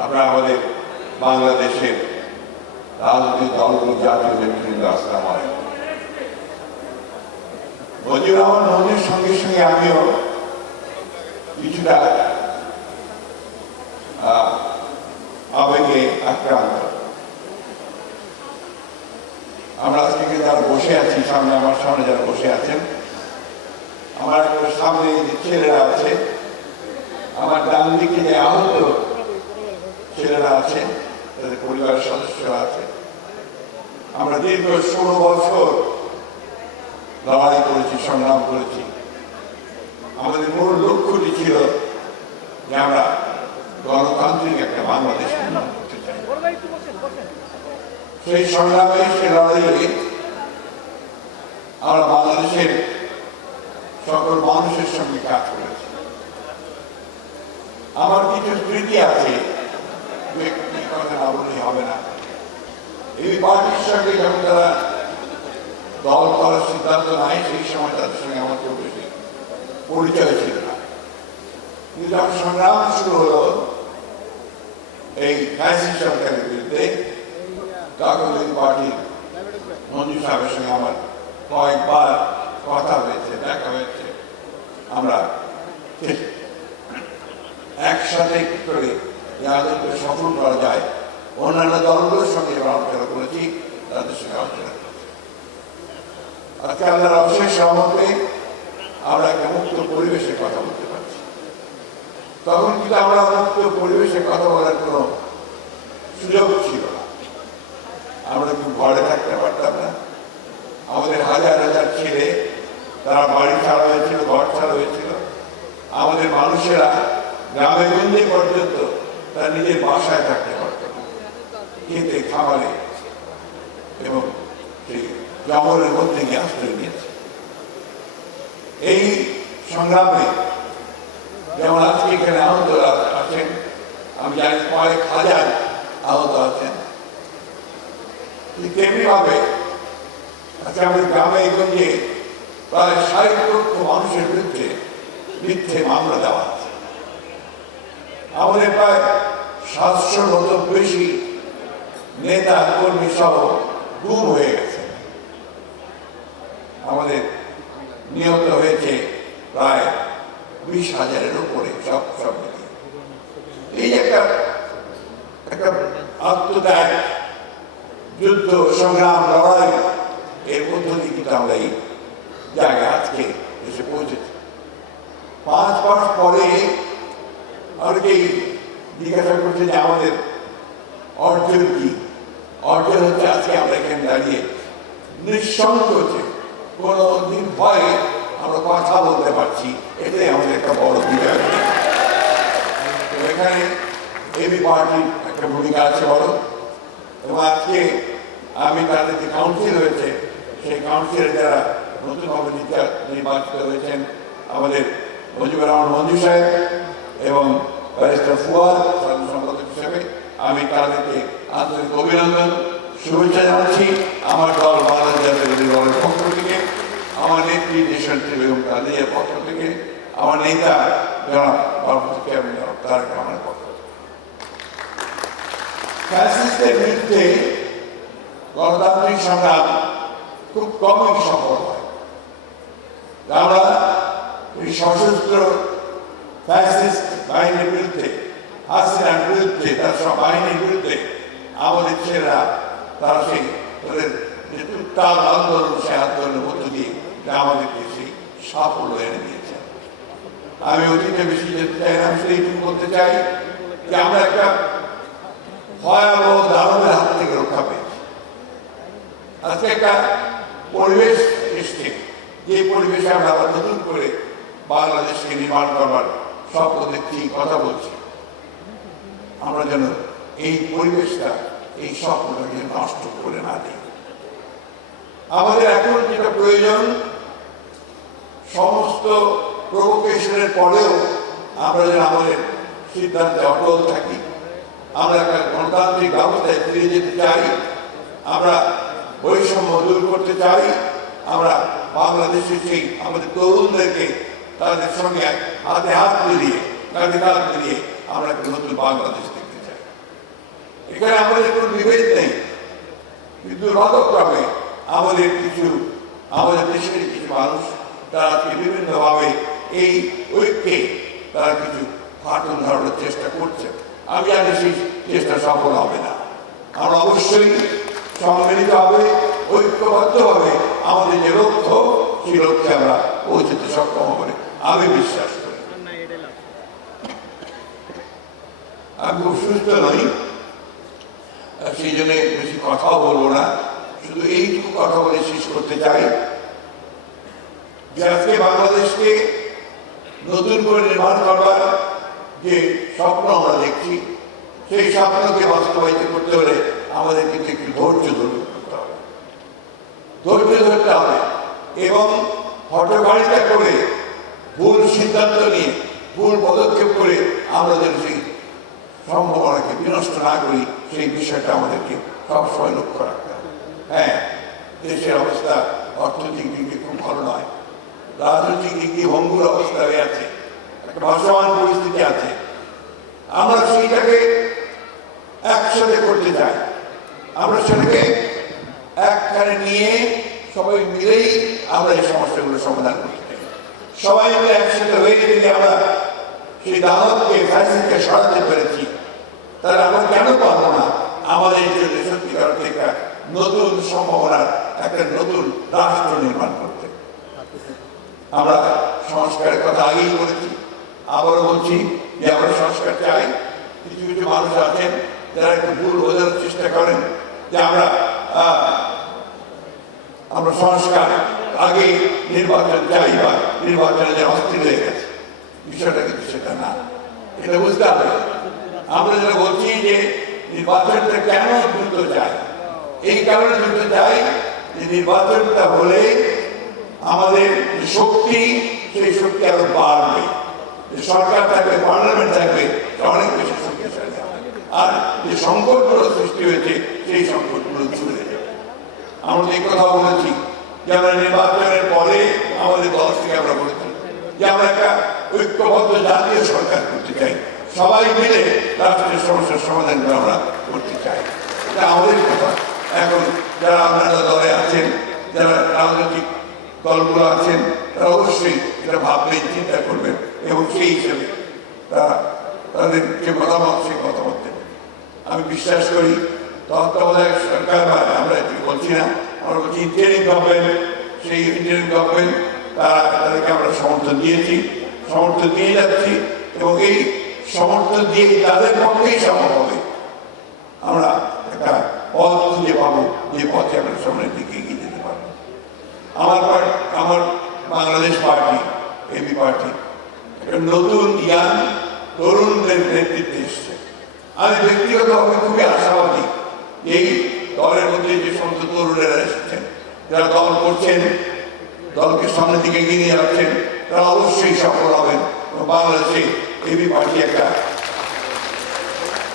আপনারা আমাদের বাংলাদেশের রাজনৈতিক দলগুলো জাতীয় নেতৃবৃন্দ আসসালাম আলাইকুম মজিবুর রহমান নদীর সঙ্গে সঙ্গে আমিও কিছুটা আবেগে আক্রান্ত। আমরা আজকে যারা বসে আছি, সামনে আমার সামনে যারা বসে আছেন, আমার সামনে যে ছেলেরা আছে, আমার ডান দিকে যে আহত ছেলেরা আছে, তাদের পরিবারের সদস্যরা আছে। আমরা দীর্ঘ ষোলো বছর লড়াই করেছি, সংগ্রাম করেছি। আমাদের মূল লক্ষ্যটি ছিল যে আমরা গণতান্ত্রিক একটা বাংলাদেশ সেই সংগ্রামে সে লড়াইয়ে আমরা বাংলাদেশের সকল মানুষের সঙ্গে কাজ করেছি। আমার কিছু স্মৃতি আছে দু একটি কথা না বললেই হবে না এই পার্টির সঙ্গে যখন তারা দল করার সিদ্ধান্ত নাই সেই সময় তাদের সঙ্গে আমার খুব বেশি পরিচয় ছিল না। কিন্তু যখন সংগ্রাম শুরু হলো, এই ফ্যাসিস্ট সরকারের বিরুদ্ধে তখন পার্টির মঞ্জু সাহেবের সঙ্গে আমার কয়েকবার কথা হয়েছে, দেখা হয়েছে। আমরা একসাথে কি করে যাদেরকে সফল করা যায়, অন্যান্য দলগুলোর সঙ্গে আমরা আলোচনা করেছি তাদের সঙ্গে আলোচনা করেছি আজকে আল্লাহর অবশেষ সহমতে আমরা একটা মুক্ত পরিবেশে কথা বলতে পারছি। তখন কিন্তু আমরা মুক্ত পরিবেশে কথা বলার কোনো সুযোগ ছিল না। আমরা কিন্তু ঘরে থাকতে পারতাম না? আমাদের হাজার হাজার ছেলে, তারা বাড়ি ছাড়া হয়েছিল, ঘর ছাড়া হয়েছিল। আমাদের মানুষেরা গ্রামে গঞ্জে পর্যন্ত তার নিজের বাসায় থাকতে পারত খেতে, খাবারে। এবং সেই জঙ্গলের মধ্যে গিয়ে আশ্রয় নিয়েছে। এই সংগ্রামে যেমন আজকে এখানে আহত আছেন, আমি জানি কয়েক হাজার আহত আছেন। তেমনি ভাবে আজকে আমাদের গ্রামে গঞ্জে প্রায় ষাট লক্ষ মানুষের বিরুদ্ধে মিথ্যে মামলা দেওয়া আছে আমাদের প্রায় সাতশোর মতো বেশি নেতা কর্মী সহ গুম হয়ে গেছে আমাদের নিহত হয়েছে প্রায় বিশ হাজারের উপরে সব সব। এই যে একটা একটা আত্মত্যাগ যুদ্ধ, সংগ্রাম, লড়াই, এর মধ্য দিয়ে কিন্তু আমরা এই জায়গায় আজকে এসে পৌঁছেছি। পাঁচ মাস পরে অনেকেই জিজ্ঞাসা করছে যে আমাদের অর্জন কি? অর্জন হচ্ছে আজকে আমরা এখানে দাঁড়িয়ে নিঃসংকোচে কোনো নির্ভয়ে আমরা কথা বলতে পারছি। এটাই আমাদের একটা বড় বিজয় এখানে এবি পার্টির একটা ভূমিকা আছে বড় এবং আজকে আমি তাদের যে কাউন্সিল হয়েছে সেই কাউন্সিলে যারা নতুনভাবে নির্বা- নির্বাচিত হয়েছেন, আমাদের মুজিবুর রহমান মঞ্জু সাহেব এবং ব্যারিস্টার ফুয়াদ, সাধারণ সম্পাদক হিসেবে আমি তাদেরকে আন্তরিক অভিনন্দন, শুভেচ্ছা জানাচ্ছি। আমার দল বাংলাদেশ জাতীয় দলের পক্ষ থেকে আমার নেত্রী দেশের বেগম কালিয়ার পক্ষ থেকে আমার নেতা, জনাব বাবু চেয়ারম্যান জনাব বিরুদ্ধে গণতান্ত্রিক সংগ্রাম খুব কমই সফল হয়। আমরা এই সশস্ত্র ফ্যাসিস্ট বাহিনীর বিরুদ্ধে, হাসিনার বিরুদ্ধে, তার সব বাহিনীর বিরুদ্ধে আমাদের ছেলেরা, তারা সেই তাদের যে আন্দোলন সে আন্দোলনের মধ্য দিয়ে যা আমাদেরকে সেই সাফল্য এনে দিয়েছে আমি অতীতে বেশি যেতে চাই না আমি সেইটুকু বলতে চাই যে আমরা একটা ভয়াবহ দানবের হাত থেকে রক্ষা পেয়েছি। আজকে একটা পরিবেশ এসছে যে পরিবেশে আমরা আবার নতুন করে বাংলাদেশকে নির্মাণ করবার স্বপ্ন দেখছি, কথা বলছি। আমরা যেন এই পরিবেশটা, এই স্বপ্নটাকে নষ্ট করে না দিই। আমাদের এখন যেটা প্রয়োজন, সমস্ত প্রভোকেশনের পরেও আমরা যেন আমাদের সিদ্ধান্তে অটল থাকি। আমরা একটা গণতান্ত্রিক ব্যবস্থায় ফিরে যেতে চাই। আমরা বৈষম্য দূর করতে চাই। আমরা বাংলাদেশের সেই আমাদের তরুণদেরকে তাদের সঙ্গে হাতে হাত মিলিয়ে, কাঁধে কাঁধ মিলিয়ে আমরা একটা নতুন বাংলাদেশ দেখতে চাই। এখানে আমাদের কোনো বিভেদ নেই। কিন্তু দুর্ভাগ্যক্রমে আমাদের কিছু, আমাদের দেশের কিছু মানুষ, তারা বিভিন্নভাবে এই ঐক্যে তারা কিছু ফাটল ধরানোর চেষ্টা করছে। আমি জানি সেই চেষ্টা সফল হবে না। আমরা অবশ্যই সম্মিলিত হবে ঐক্যবদ্ধ হবে আমাদের যে লক্ষ্য, সেই লক্ষ্যে আমরা পৌঁছতে সক্ষম হবে আমি বিশ্বাস করি। আমি খুব সুস্থ নই। সেই জন্য বেশি কথাও বলব না। শুধু এইটুকু কথা বলে শেষ করতে চাই যে আজকে বাংলাদেশকে নতুন করে নির্মাণ করবার যে স্বপ্ন আমরা দেখছি, সেই স্বপ্নকে বাস্তবায়িত করতে হলে আমাদের কিন্তু একটু ধৈর্য ধরে হবে। ধৈর্য ধরতে হবে এবং হটকারিতা করে ভুল সিদ্ধান্ত নিয়ে, ভুল পদক্ষেপ করে আমরা যেন সেই সম্ভাবনাকে বিনষ্ট না করি, সেই বিষয়টা আমাদেরকে সবসময় লক্ষ্য রাখতে হবে। হ্যাঁ দেশের অবস্থা অর্থনৈতিক দিক খুব ভালো নয়। রাজনৈতিক দিক ভঙ্গুর অবস্থা হয়ে আছে। ভাসমান পরিস্থিতি আছে। আমরা সেইটাকে একসাথে করতে চাই। আমরা সেটাকে একখানে নিয়ে সবাই মিলেই আমরা এই সমস্যাগুলো সমাধান করতে সবাই মিলে একসাথে হয়ে যদি আমরা সেই দানবকে ফ্যাসিকে সরাতে পেরেছি, তাহলে আমরা কেন পারব না? আমাদের জন্য সত্যিকার একটা নতুন সম্ভাবনার, একটা নতুন রাষ্ট্র নির্মাণ করতে আমরা সংস্কারের কথা আগেই বলেছি। আবারও বলছি যে আমরা সংস্কার চাই। কিছু কিছু মানুষ আছেন যারা একটু ভুল বোঝানোর চেষ্টা করেন যে আমরা আমরা সংস্কার আগে নির্বাচন চাই বা নির্বাচনে যে অস্থির হয়ে গেছে। বিষয়টা কিন্তু সেটা না। এটা বুঝতে হবে। আমরা যেটা বলছি যে নির্বাচনটা কেন দ্রুত চাই এই কারণে দ্রুত চাই যে নির্বাচনটা হলে আমাদের যে শক্তি সেই শক্তি আরও বাড়বে। যে সরকার থাকবে, পার্লামেন্ট থাকবে অনেক বেশি শক্তিশালী আর যে সংকটগুলো সৃষ্টি হয়েছে, সেই সংকটগুলো যাবে। আমরা এই কথা বলেছি, যে আমরা নির্বাচনের পরে আমাদের দল থেকে আমরা বলেছি, যে আমরা একটা ঐক্যবদ্ধ জাতীয় সরকার করতে চাই। সবাই মিলে রাষ্ট্রের সমস্যার সমাধান করে আমরা করতে চাই। এটা আমাদের কথা। এখন যারা আপনারা দলে আছেন, যারা রাজনৈতিক দলগুলো আছেন, তারা অবশ্যই এটা ভাববেন চিন্তা করবেন এবং সেই হিসেবে তারা তাদের যে মতামত, সেই মতামত দেবেন। আমি বিশ্বাস করি, তত্ত্বাবধায়ক সরকার বা আমরা বলছি না, আমরা বলছি ইন্টারিম গভর্নমেন্ট সেই ইন্টারিম গভর্নমেন্ট তারা তাদেরকে আমরা সমর্থন দিয়েছি, সমর্থন দিয়ে যাচ্ছি এবং এই সমর্থন দিয়ে তাদের পক্ষেই সম্ভব হবে। আমরা একটা পথ খুঁজে পাবো, যে পথে আমরা সামনের দিকে এগিয়ে যেতে পারব। আমার বাংলাদেশ পার্টি এবি পার্টি নতুন ইয়াং, তরুণদের নেতৃত্বে এসছে। আমি ব্যক্তিগতভাবে খুবই আশাবাদী এই দলের মধ্যে যে সমস্ত তরুণেরা এসেছেন, যারা দল করছেন, দলকে সামনের দিকে এগিয়ে নিয়ে যাচ্ছেন, তারা অবশ্যই সফল হবেন। বাংলাদেশে এবি পার্টি একটা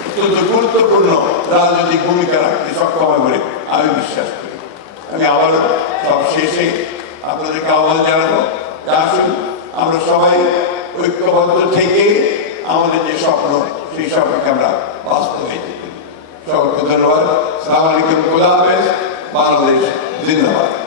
অত্যন্ত গুরুত্বপূর্ণ রাজনৈতিক ভূমিকা রাখতে সক্ষম হবে বলে আমি বিশ্বাস করি। আমি আবার সব শেষে আপনাদেরকে আহ্বান জানাব আসুন, আমরা সবাই ঐক্যবদ্ধ থেকে আমাদের যে স্বপ্ন, সেই স্বপ্নকে আমরা বাস্তবায়িত হয়ে সকলকে ধন্যবাদ। সালাম আলাইকুম খোলা হাফেজ। বাংলাদেশ জিন্দাবাদ।